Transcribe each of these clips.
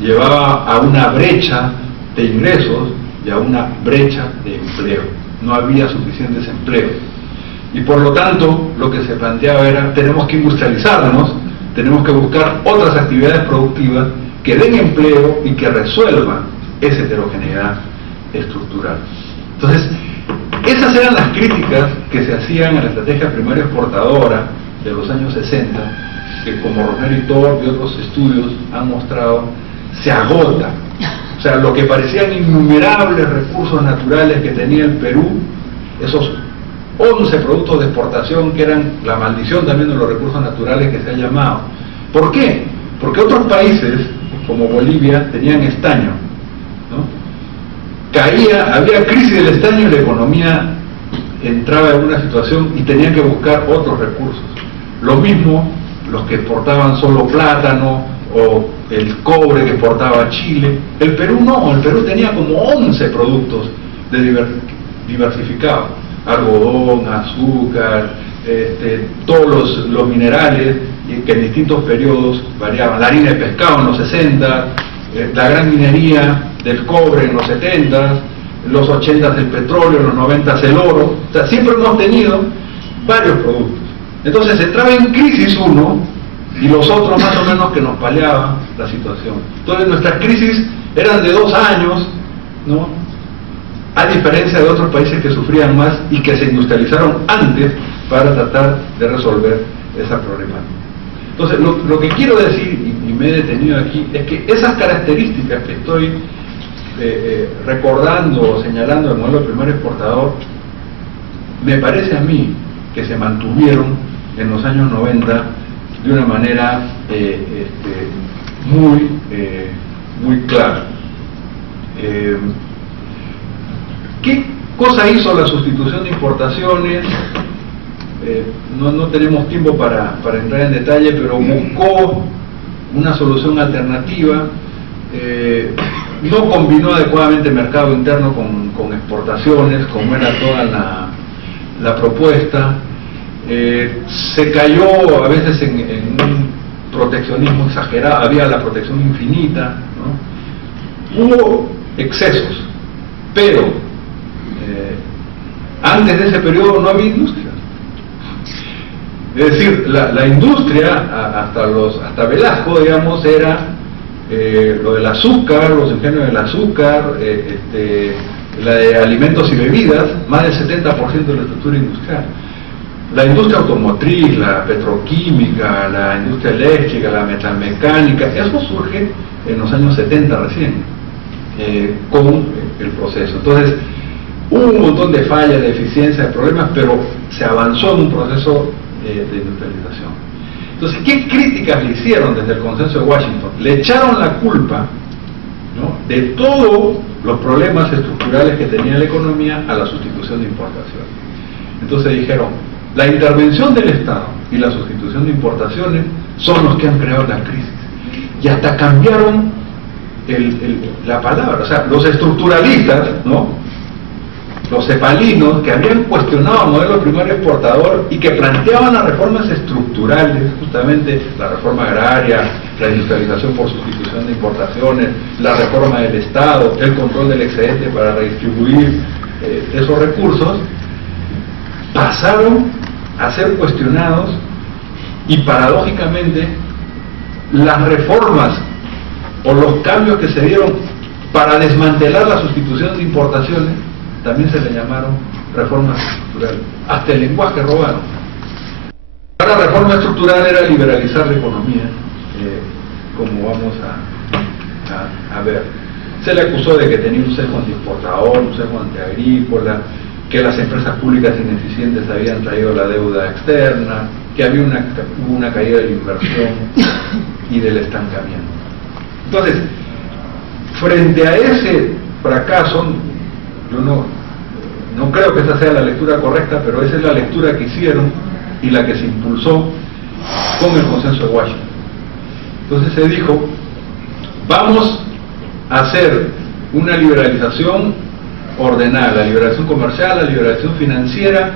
llevaba a una brecha de ingresos y a una brecha de empleo. No había suficientes empleos. Y por lo tanto, lo que se planteaba era, tenemos que industrializarnos, tenemos que buscar otras actividades productivas que den empleo y que resuelvan esa heterogeneidad estructural. Entonces, esas eran las críticas que se hacían a la estrategia primaria exportadora de los años 60, que como Romero y Thorp y otros estudios han mostrado, se agota. O sea, lo que parecían innumerables recursos naturales que tenía el Perú, esos 11 productos de exportación que eran la maldición también de los recursos naturales que se ha llamado. ¿Por qué? Porque otros países, como Bolivia, tenían estaño, ¿no? Había crisis del estaño y la economía entraba en una situación y tenían que buscar otros recursos. Lo mismo los que exportaban solo plátano o el cobre que exportaba Chile. El Perú no, el Perú tenía como 11 productos diversificados: algodón, azúcar, todos los minerales que en distintos periodos variaban. La harina de pescado en los 60, la gran minería del cobre en los 70, los 80 del petróleo, en los 90 el oro. O sea, siempre hemos tenido varios productos. Entonces entraba en crisis uno y los otros más o menos que nos paliaban la situación. Entonces nuestras crisis eran de 2 años, ¿no?, a diferencia de otros países que sufrían más y que se industrializaron antes para tratar de resolver esa problemática. Entonces, lo que quiero decir, y me he detenido aquí, es que esas características que estoy recordando o señalando del modelo primario exportador, me parece a mí que se mantuvieron en los años 90 de una manera muy clara. ¿Qué cosa hizo la sustitución de importaciones? No tenemos tiempo para entrar en detalle, pero buscó una solución alternativa, no combinó adecuadamente mercado interno con exportaciones, como era toda la propuesta, se cayó a veces en un proteccionismo exagerado, había la protección infinita, ¿no? Hubo excesos, pero antes de ese periodo no había industria. Es decir, la industria, hasta Velasco, digamos, era lo del azúcar, los ingenios del azúcar, la de alimentos y bebidas, más del 70% de la estructura industrial. La industria automotriz, la petroquímica, la industria eléctrica, la metalmecánica, eso surge en los años 70 recién, con el proceso. Entonces, hubo un montón de fallas, de deficiencias, de problemas, pero se avanzó en un proceso de industrialización. Entonces, ¿qué críticas le hicieron desde el consenso de Washington? Le echaron la culpa, ¿no?, de todos los problemas estructurales que tenía la economía a la sustitución de importaciones. Entonces dijeron, la intervención del Estado y la sustitución de importaciones son los que han creado la crisis. Y hasta cambiaron la palabra. O sea, los estructuralistas, ¿no?, los cepalinos, que habían cuestionado el modelo primario exportador y que planteaban las reformas estructurales, justamente la reforma agraria, la industrialización por sustitución de importaciones, la reforma del Estado, el control del excedente para redistribuir esos recursos, pasaron a ser cuestionados, y paradójicamente las reformas o los cambios que se dieron para desmantelar la sustitución de importaciones también se le llamaron reformas estructurales. Hasta el lenguaje robaron. La reforma estructural era liberalizar la economía, como vamos a ver. Se le acusó de que tenía un sesgo antiexportador, un sesgo antiagrícola, que las empresas públicas ineficientes habían traído la deuda externa, que había una caída de la inversión y del estancamiento. Entonces, frente a ese fracaso, yo no creo que esa sea la lectura correcta, pero esa es la lectura que hicieron y la que se impulsó con el consenso de Washington. Entonces se dijo, vamos a hacer una liberalización ordenada, la liberación comercial, la liberación financiera,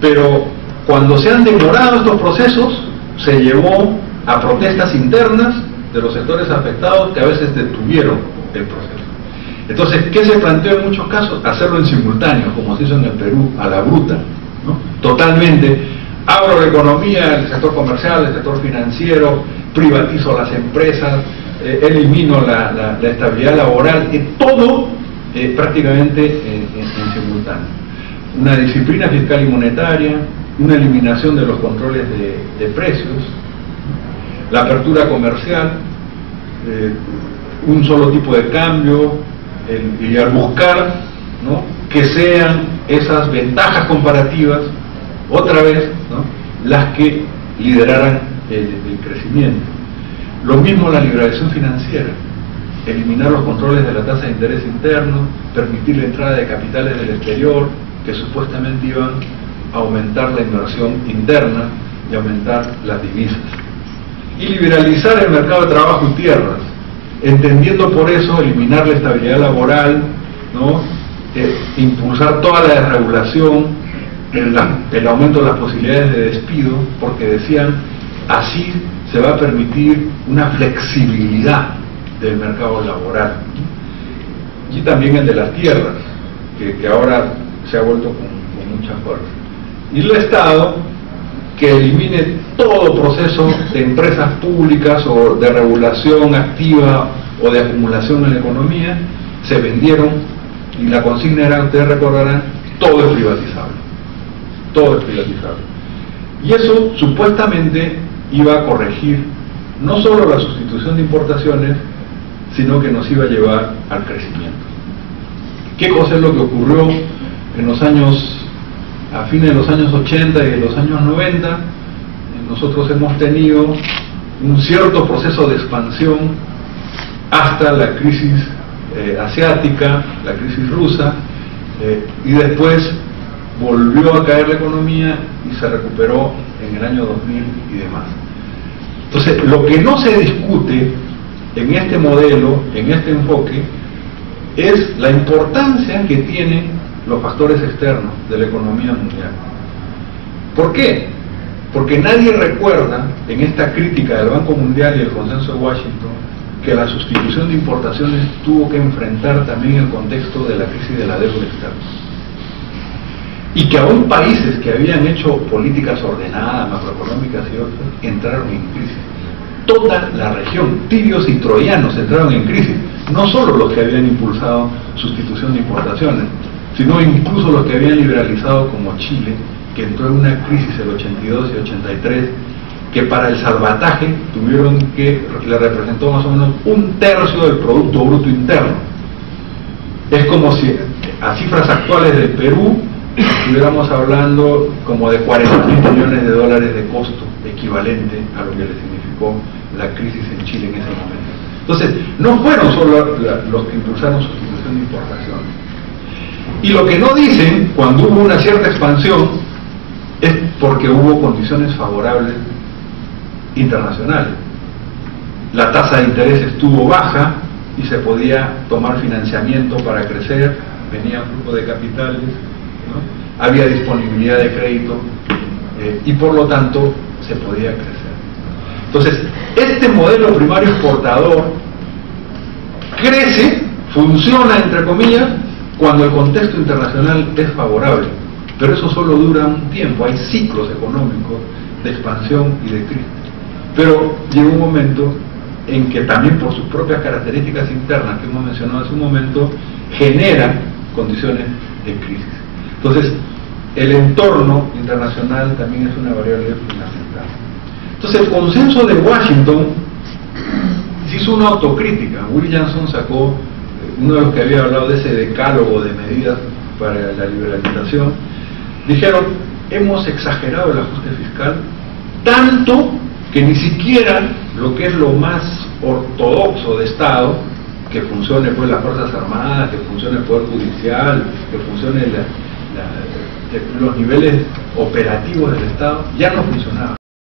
pero cuando se han demorado estos procesos, se llevó a protestas internas de los sectores afectados que a veces detuvieron el proceso. Entonces, ¿qué se planteó en muchos casos? Hacerlo en simultáneo, como se hizo en el Perú, a la bruta, ¿no? Totalmente. Abro la economía, el sector comercial, el sector financiero, privatizo las empresas, elimino la estabilidad laboral, todo prácticamente en simultáneo. Una disciplina fiscal y monetaria, una eliminación de los controles de precios, la apertura comercial, un solo tipo de cambio, y al buscar, ¿no?, que sean esas ventajas comparativas, otra vez, ¿no?, las que lideraran el crecimiento. Lo mismo la liberalización financiera, eliminar los controles de la tasa de interés interno, permitir la entrada de capitales del exterior, que supuestamente iban a aumentar la inversión interna y aumentar las divisas. Y liberalizar el mercado de trabajo y tierras, entendiendo por eso eliminar la estabilidad laboral, ¿no?, impulsar toda la desregulación, el aumento de las posibilidades de despido, porque decían, así se va a permitir una flexibilidad del mercado laboral. Y también el de las tierras, que ahora se ha vuelto con mucha fuerza. Y el Estado, que elimine todo proceso de empresas públicas o de regulación activa o de acumulación en la economía. Se vendieron, y la consigna era, ustedes recordarán, todo es privatizable. Todo es privatizable. Y eso supuestamente iba a corregir no solo la sustitución de importaciones, sino que nos iba a llevar al crecimiento. ¿Qué cosa es lo que ocurrió en los años, a fines de los años 80 y de los años 90? Nosotros hemos tenido un cierto proceso de expansión hasta la crisis asiática, la crisis rusa, y después volvió a caer la economía y se recuperó en el año 2000 y demás. Entonces, lo que no se discute en este modelo, en este enfoque, es la importancia que tienen los factores externos de la economía mundial. ¿Por qué? Porque nadie recuerda, en esta crítica del Banco Mundial y el Consenso de Washington, que la sustitución de importaciones tuvo que enfrentar también el contexto de la crisis de la deuda externa. Y que aún países que habían hecho políticas ordenadas, macroeconómicas y otras, entraron en crisis. Toda la región, tibios y troyanos, entraron en crisis. No solo los que habían impulsado sustitución de importaciones, sino incluso los que habían liberalizado, como Chile, que entró en una crisis el 82 y 83, que para el salvataje tuvieron que, le representó más o menos 1/3 del Producto Bruto Interno. Es como si a cifras actuales del Perú estuviéramos hablando como de 40.000 millones de dólares de costo, equivalente a lo que le significó la crisis en Chile en ese momento. Entonces, no fueron solo los que impulsaron sustitución de importaciones. Y lo que no dicen, cuando hubo una cierta expansión, es porque hubo condiciones favorables internacionales. La tasa de interés estuvo baja y se podía tomar financiamiento para crecer, venía un grupo de capitales, ¿no? Había disponibilidad de crédito, y por lo tanto se podía crecer. Entonces, este modelo primario exportador crece, funciona entre comillas, cuando el contexto internacional es favorable, pero eso solo dura un tiempo. Hay ciclos económicos de expansión y de crisis, pero llega un momento en que también por sus propias características internas que hemos mencionado hace un momento, genera condiciones de crisis. Entonces, el entorno internacional también es una variable fundamental. Entonces, el consenso de Washington se hizo una autocrítica. Williamson sacó, uno de los que había hablado de ese decálogo de medidas para la liberalización, dijeron, hemos exagerado el ajuste fiscal tanto que ni siquiera lo que es lo más ortodoxo de Estado, que funcione pues las Fuerzas Armadas, que funcione el Poder Judicial, que funcione los niveles operativos del Estado, ya no funcionaba.